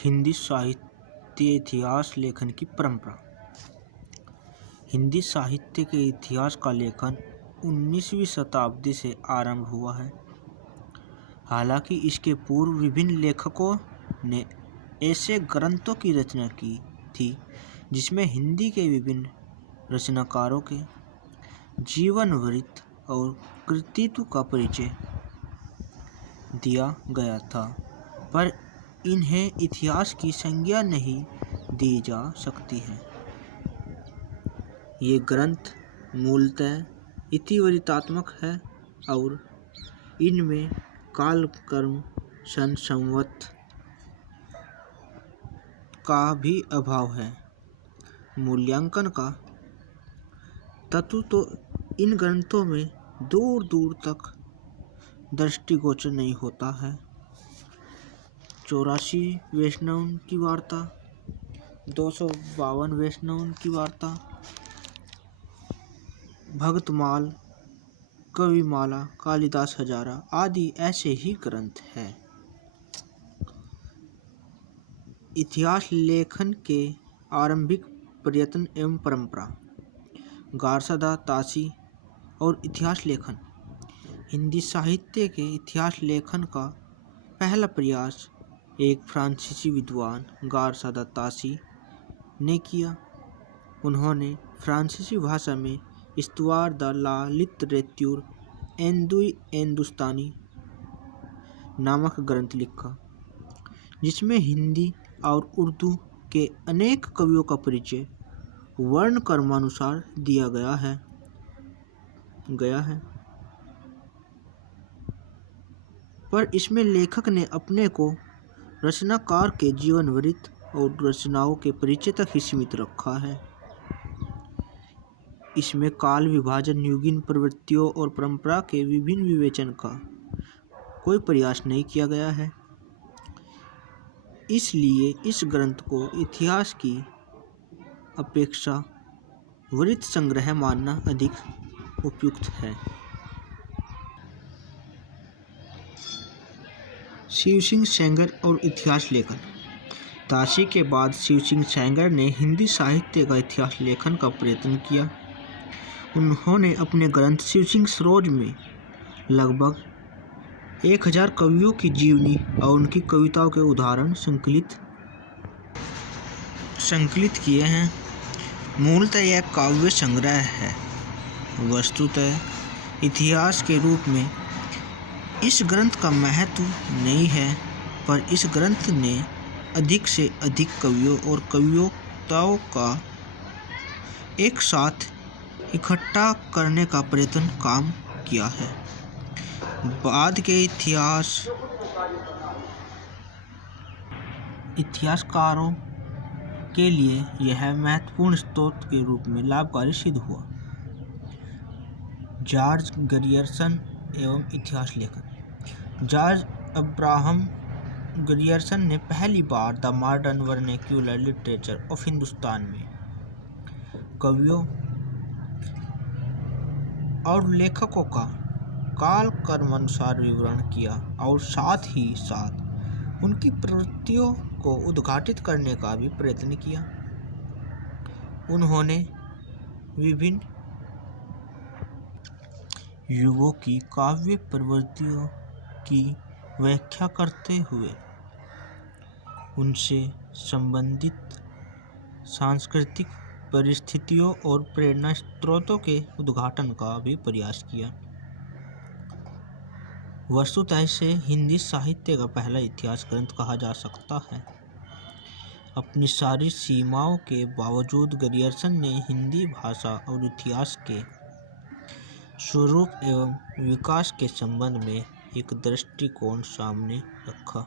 हिंदी साहित्य इतिहास लेखन की परंपरा। हिंदी साहित्य के इतिहास का लेखन 19वीं शताब्दी से आरंभ हुआ है। हालांकि इसके पूर्व विभिन्न लेखकों ने ऐसे ग्रंथों की रचना की थी जिसमें हिंदी के विभिन्न रचनाकारों के जीवन वृत्त और कृतित्व का परिचय दिया गया था, पर इन्हें इतिहास की संज्ञा नहीं दी जा सकती है। ये ग्रंथ मूलतः इतिवृत्तात्मक है और इनमें कालक्रम सन संवत का भी अभाव है। मूल्यांकन का तत्व तो इन ग्रंथों में दूर दूर तक दृष्टिगोचर नहीं होता है। 84 वैष्णव की वार्ता, 252 वैष्णव की वार्ता, भक्तमाल, कविमाला, कालिदास हजारा आदि ऐसे ही ग्रंथ हैं। इतिहास लेखन के आरंभिक प्रयत्न एवं परंपरा। गारसदा तासी और इतिहास लेखन। हिंदी साहित्य के इतिहास लेखन का पहला प्रयास एक फ्रांसीसी विद्वान गारसदा तासी ने किया। उन्होंने फ्रांसीसी भाषा में इस्तवार द ला लिटरेक्यूर हिंदुस्तानी नामक ग्रंथ लिखा, जिसमें हिंदी और उर्दू के अनेक कवियों का परिचय वर्ण क्रमानुसार दिया गया है। पर इसमें लेखक ने अपने को रचनाकार के जीवन वृत्त और रचनाओं के परिचय तक ही सीमित रखा है। इसमें काल विभाजन, युगीन प्रवृत्तियों और परंपरा के विभिन्न विवेचन का कोई प्रयास नहीं किया गया है। इसलिए इस ग्रंथ को इतिहास की अपेक्षा वृत्त संग्रह मानना अधिक उपयुक्त है। शिव सिंह सेंगर और इतिहास लेखन। तासी के बाद शिव सिंह सेंगर ने हिंदी साहित्य का इतिहास लेखन का प्रयत्न किया। उन्होंने अपने ग्रंथ शिव सिंह सरोज में लगभग 1000 कवियों की जीवनी और उनकी कविताओं के उदाहरण संकलित किए हैं। मूलतः यह काव्य संग्रह है। वस्तुतः इतिहास के रूप में इस ग्रंथ का महत्व नहीं है, पर इस ग्रंथ ने अधिक से अधिक कवियों और कविताओं का एक साथ इकट्ठा करने का प्रयत्न काम किया है। बाद के इतिहासकारों के लिए यह महत्वपूर्ण स्रोत के रूप में लाभकारी सिद्ध हुआ। जॉर्ज ग्रियर्सन एवं इतिहास लेखन। जॉर्ज अब्राहम ग्रियर्सन ने पहली बार the modern vernacular literature of Hindustan में कवियों और लेखकों का काल क्रमानुसार विवरण किया और साथ ही साथ उनकी प्रवृत्तियों को उद्घाटित करने का भी प्रयत्न किया। उन्होंने विभिन्न युगों की काव्य प्रवृत्तियों की व्याख्या करते हुए उनसे संबंधित सांस्कृतिक परिस्थितियों और प्रेरणा स्रोतों के उद्घाटन का भी प्रयास किया। वस्तुतः इसे हिंदी साहित्य का पहला इतिहास ग्रंथ कहा जा सकता है। अपनी सारी सीमाओं के बावजूद ग्रियर्सन ने हिंदी भाषा और इतिहास के स्वरूप एवं विकास के संबंध में एक दृष्टिकोण सामने रखा,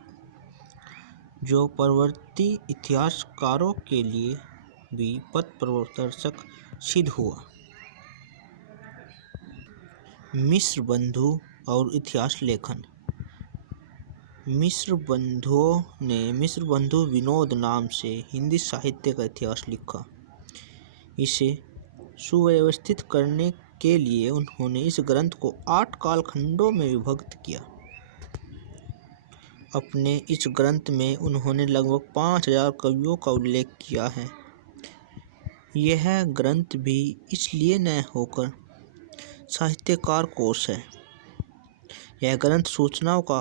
जो परवर्ती इतिहासकारों के लिए भी पथ प्रदर्शक सिद्ध हुआ। मिश्र बंधु और इतिहास लेखन। मिश्र बंधु विनोद नाम से हिंदी साहित्य का इतिहास लिखा। इसे सुव्यवस्थित करने के लिए उन्होंने इस ग्रंथ को 8 कालखंडों में विभक्त किया अपने इस ग्रंथ में उन्होंने लगभग 5000 कवियों का उल्लेख किया है। यह ग्रंथ भी इसलिए न होकर साहित्यकार कोश है। यह ग्रंथ सूचनाओं का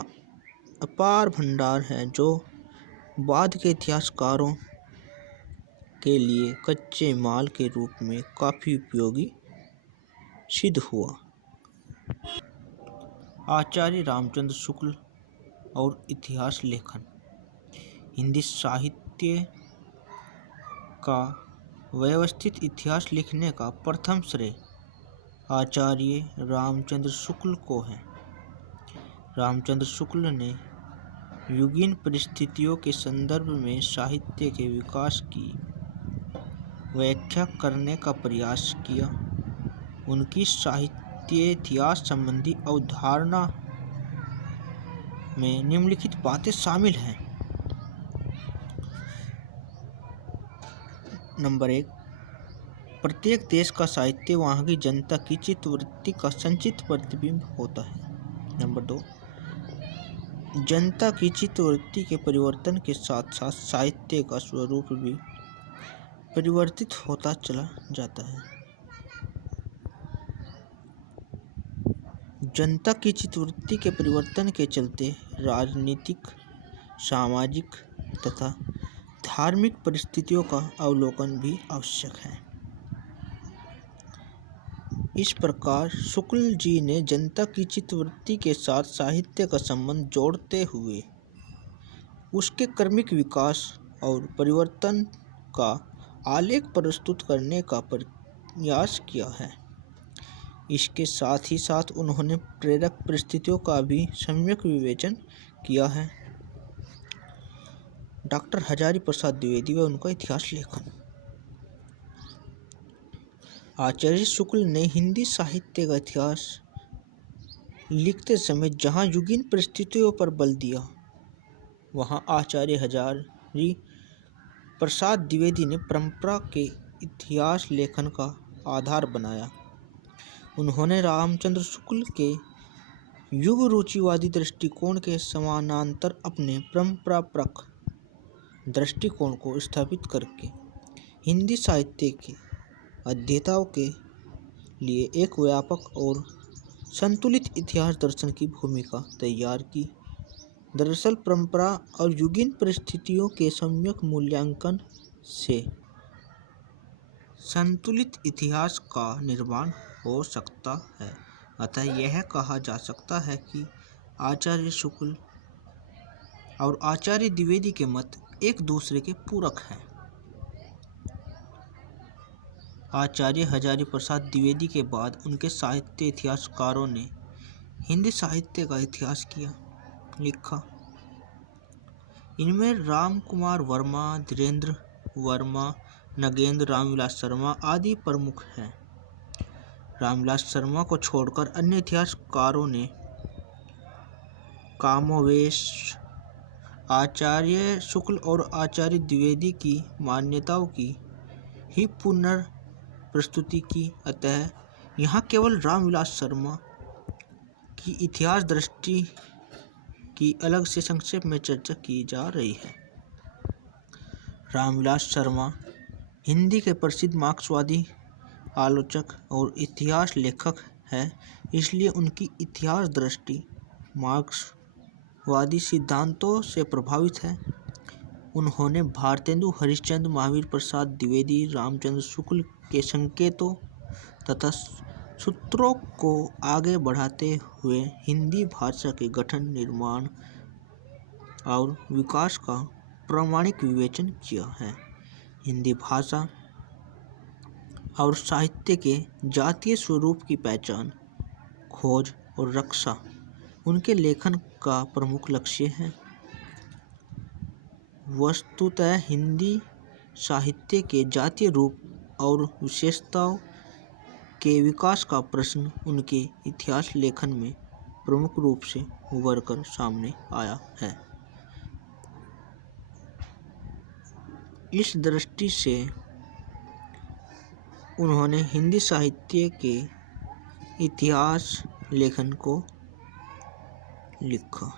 अपार भंडार है जो बाद के इतिहासकारों के लिए कच्चे माल के रूप में काफ़ी उपयोगी सिद्ध हुआ। आचार्य रामचंद्र शुक्ल और इतिहास लेखन। हिंदी साहित्य का व्यवस्थित इतिहास लिखने का प्रथम श्रेय आचार्य रामचंद्र शुक्ल को है। रामचंद्र शुक्ल ने युगीन परिस्थितियों के संदर्भ में साहित्य के विकास की व्याख्या करने का प्रयास किया। उनकी साहित्य इतिहास संबंधी अवधारणा में निम्नलिखित बातें शामिल हैं। नंबर 1, प्रत्येक देश का साहित्य वहाँ की जनता की चित्तवृत्ति का संचित प्रतिबिंब होता है। नंबर 2, जनता की चित्तवृत्ति के परिवर्तन के साथ साथ साहित्य का स्वरूप भी परिवर्तित होता चला जाता है। जनता की चित्तवृत्ति के परिवर्तन के चलते राजनीतिक, सामाजिक तथा धार्मिक परिस्थितियों का अवलोकन भी आवश्यक है। इस प्रकार शुक्ल जी ने जनता की चित्तवृत्ति के साथ साहित्य का संबंध जोड़ते हुए उसके क्रमिक विकास और परिवर्तन का आलेख प्रस्तुत करने का प्रयास किया है। इसके साथ ही साथ उन्होंने प्रेरक परिस्थितियों का भी सम्यक विवेचन किया है। डॉक्टर हजारी प्रसाद द्विवेदी व उनका इतिहास लेखन। आचार्य शुक्ल ने हिंदी साहित्य का इतिहास लिखते समय जहाँ युगीन परिस्थितियों पर बल दिया, वहाँ आचार्य हजारी प्रसाद द्विवेदी ने परंपरा के इतिहास लेखन का आधार बनाया। उन्होंने रामचंद्र शुक्ल के युग रुचिवादी दृष्टिकोण के समानांतर अपने परंपरापरक दृष्टिकोण को स्थापित करके हिंदी साहित्य के अध्येताओं के लिए एक व्यापक और संतुलित इतिहास दर्शन की भूमिका तैयार की। दरअसल परंपरा और युगीन परिस्थितियों के सम्यक मूल्यांकन से संतुलित इतिहास का निर्माण हो सकता है। अतः यह कहा जा सकता है कि आचार्य शुक्ल और आचार्य द्विवेदी के मत एक दूसरे के पूरक हैं। आचार्य हजारी प्रसाद द्विवेदी के बाद उनके साहित्य इतिहासकारों ने हिंदी साहित्य का इतिहास लिखा। इनमें राम कुमार वर्मा, धीरेन्द्र वर्मा, नगेंद्र रामविलास शर्मा आदि प्रमुख हैं। रामविलास शर्मा को छोड़कर अन्य इतिहासकारों ने कमोवेश आचार्य शुक्ल और आचार्य द्विवेदी की मान्यताओं की ही पुनर्प्रस्तुति की। अतः यहाँ केवल रामविलास शर्मा की इतिहास दृष्टि की अलग से संक्षेप में चर्चा की जा रही है। रामविलास शर्मा हिंदी के प्रसिद्ध मार्क्सवादी आलोचक और इतिहास लेखक हैं, इसलिए उनकी इतिहास दृष्टि मार्क्सवादी सिद्धांतों से प्रभावित है। उन्होंने भारतेंदु हरिश्चंद्र, महावीर प्रसाद द्विवेदी, रामचंद्र शुक्ल के संकेतों तथा सूत्रों को आगे बढ़ाते हुए हिंदी भाषा के गठन, निर्माण और विकास का प्रामाणिक विवेचन किया है। हिंदी भाषा और साहित्य के जातीय स्वरूप की पहचान, खोज और रक्षा उनके लेखन का प्रमुख लक्ष्य है। वस्तुतः हिंदी साहित्य के जातीय रूप और विशेषताओं के विकास का प्रश्न उनके इतिहास लेखन में प्रमुख रूप से उभर कर सामने आया है। इस दृष्टि से उन्होंने हिंदी साहित्य के इतिहास लेखन को लिखा।